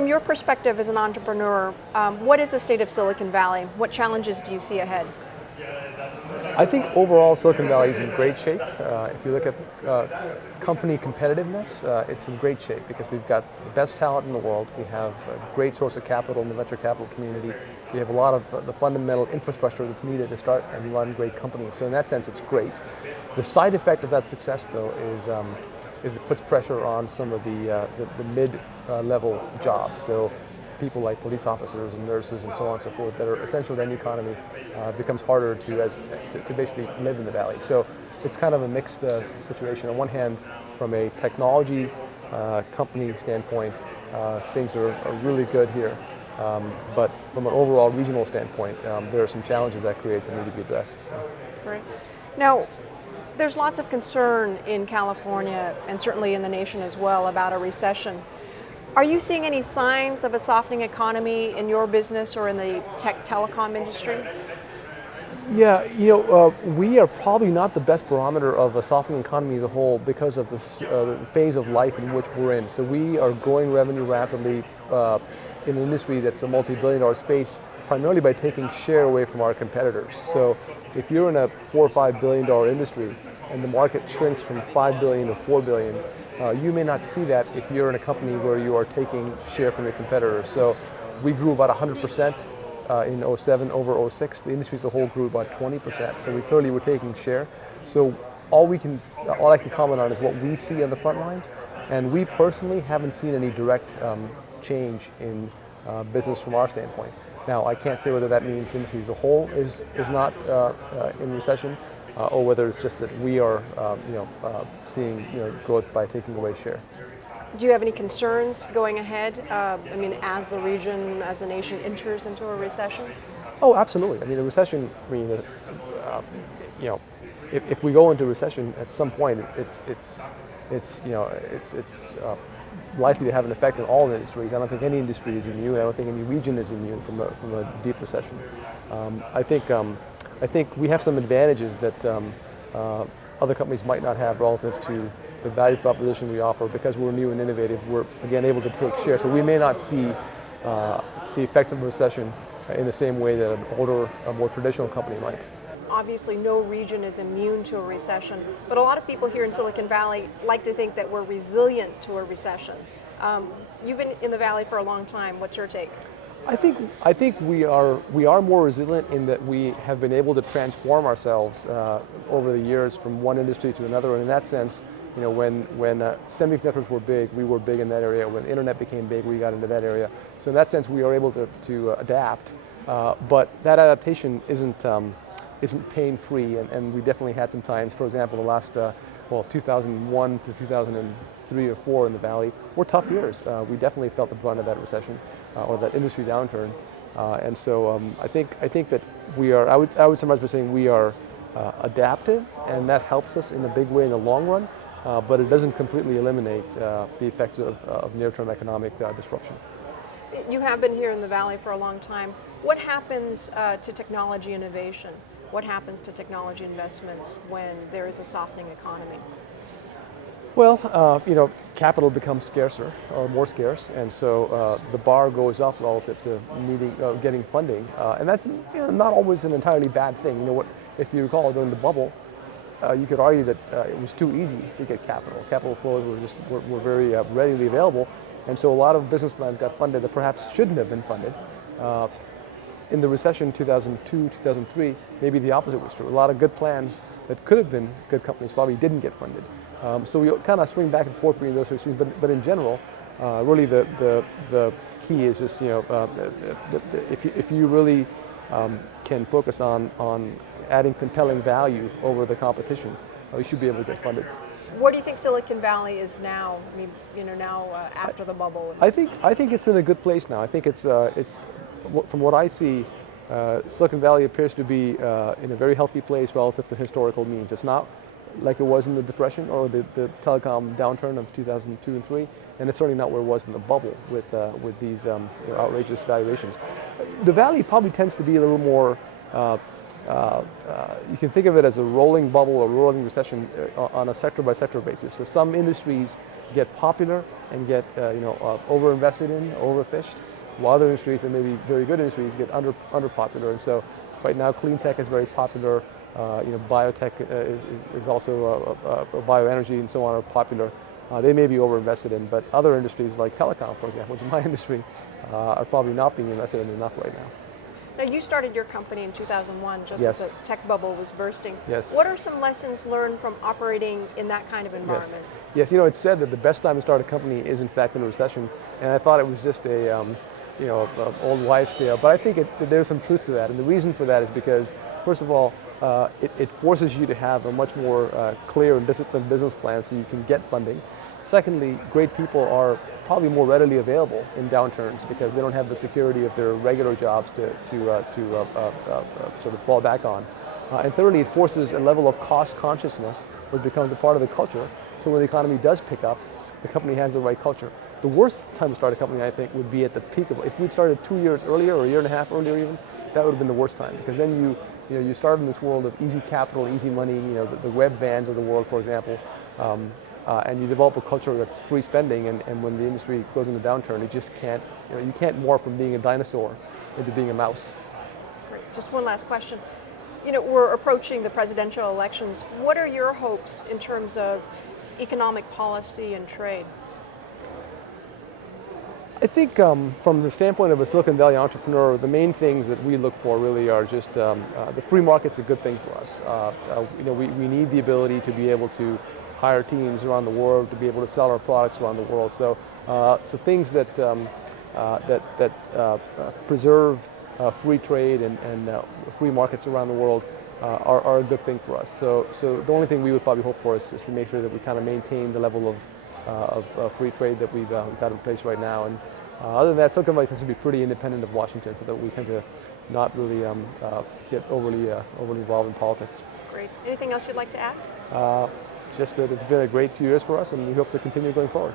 From your perspective as an entrepreneur, what is the state of Silicon Valley? What challenges do you see ahead? I think overall Silicon Valley is in great shape. If you look at company competitiveness, it's in great shape because we've got the best talent in the world. We have a great source of capital in the venture capital community. We have a lot of the fundamental infrastructure that's needed to start and run great companies. So in that sense, it's great. The side effect of that success, though, is it puts pressure on some of the mid-level jobs. So people like police officers and nurses and so on and so forth that are essential to any economy becomes harder to basically live in the valley. So it's kind of a mixed situation. On one hand, from a technology company standpoint, things are really good here. But from an overall regional standpoint, there are some challenges that creates that need to be addressed. Great. Now, there's lots of concern in California and certainly in the nation as well about a recession. Are you seeing any signs of a softening economy in your business or in the telecom industry? Yeah, we are probably not the best barometer of a softening economy as a whole because of this phase of life in which we're in. So we are growing revenue rapidly in an industry that's a multi-billion-dollar space, primarily by taking share away from our competitors. So if you're in a $4 or $5 billion industry and the market shrinks from $5 billion to $4 billion, you may not see that if you're in a company where you are taking share from your competitors. So we grew about 100% in 07 over 06. The industry as a whole grew about 20%. So we clearly were taking share. So all I can comment on is what we see on the front lines. And we personally haven't seen any direct change in business from our standpoint. Now, I can't say whether that means the industry as a whole is not in recession, or whether it's just that we are, seeing growth by taking away share. Do you have any concerns going ahead? As the region, as the nation enters into a recession? Oh, absolutely. I mean, the recession. If we go into recession at some point, it's likely to have an effect on all industries. I don't think any industry is immune. I don't think any region is immune from a deep recession. I think we have some advantages that other companies might not have relative to the value proposition we offer because we're new and innovative. We're again able to take share, so we may not see the effects of a recession in the same way that an older, more traditional company might. Obviously, no region is immune to a recession, but a lot of people here in Silicon Valley like to think that we're resilient to a recession. You've been in the Valley for a long time. What's your take? I think we are more resilient in that we have been able to transform ourselves over the years from one industry to another. And in that sense, when semiconductors were big, we were big in that area. When the internet became big, we got into that area. So in that sense, we are able to adapt. But that adaptation isn't pain-free, and we definitely had some times. For example, the last 2001 to 2003 or 4 in the Valley were tough years. We definitely felt the brunt of that recession or that industry downturn, and so I think that we are. I would summarize by saying we are adaptive, and that helps us in a big way in the long run. But it doesn't completely eliminate the effects of near-term economic disruption. You have been here in the Valley for a long time. What happens to technology innovation? What happens to technology investments when there is a softening economy? Well, capital becomes scarcer or more scarce, and so the bar goes up relative to getting funding, and that's not always an entirely bad thing. If you recall during the bubble, you could argue that it was too easy to get capital. Capital flows were very readily available, and so a lot of business plans got funded that perhaps shouldn't have been funded. In the recession 2002, 2003, maybe the opposite was true. A lot of good plans that could have been good companies probably didn't get funded. So we kind of swing back and forth between those two extremes. But in general, really the key is just if you really can focus on adding compelling value over the competition, you should be able to get funded. Where do you think Silicon Valley is now? After the bubble. I think it's in a good place now. I think it's from what I see, Silicon Valley appears to be in a very healthy place relative to historical means. It's not like it was in the Depression or the telecom downturn of 2002 and 3, and it's certainly not where it was in the bubble with these outrageous valuations. The Valley probably tends to be a little more. You can think of it as a rolling bubble or rolling recession on a sector-by-sector basis. So some industries get popular and get over-invested in, overfished, while other industries and maybe very good industries get underpopular. And so right now clean tech is very popular. Biotech is also bioenergy and so on are popular. They may be overinvested in, but other industries like telecom, for example, which is my industry, are probably not being invested in enough right now. Now, you started your company in 2001, just Yes. as a tech bubble was bursting. Yes. What are some lessons learned from operating in that kind of environment? Yes, it's said that the best time to start a company is in fact in a recession, and I thought it was just a old wives' tale, but I think there's some truth to that, and the reason for that is because, first of all, it forces you to have a much more clear and disciplined business plan so you can get funding. Secondly, great people are probably more readily available in downturns because they don't have the security of their regular jobs to sort of fall back on. And thirdly, it forces a level of cost consciousness, which becomes a part of the culture. So when the economy does pick up, the company has the right culture. The worst time to start a company, I think, would be at the peak of, if we'd started 2 years earlier or a year and a half earlier even, that would have been the worst time, because then you start in this world of easy capital, easy money, the web vans of the world, for example, and you develop a culture that's free spending, and when the industry goes into downturn, you just can't, you can't morph from being a dinosaur into being a mouse. Great. Just one last question. We're approaching the presidential elections. What are your hopes in terms of economic policy and trade? I think from the standpoint of a Silicon Valley entrepreneur, the main things that we look for really are just the free market's a good thing for us. We need the ability to be able to hire teams around the world, to be able to sell our products around the world. So things that preserve free trade and free markets around the world are a good thing for us. So the only thing we would probably hope for is to make sure that we kind of maintain the level of free trade that we've got in place right now. And other than that, Silicon Valley tends to be pretty independent of Washington, so that we tend to not really get overly involved in politics. Great. Anything else you'd like to add? Just that it's been a great few years for us, and we hope to continue going forward.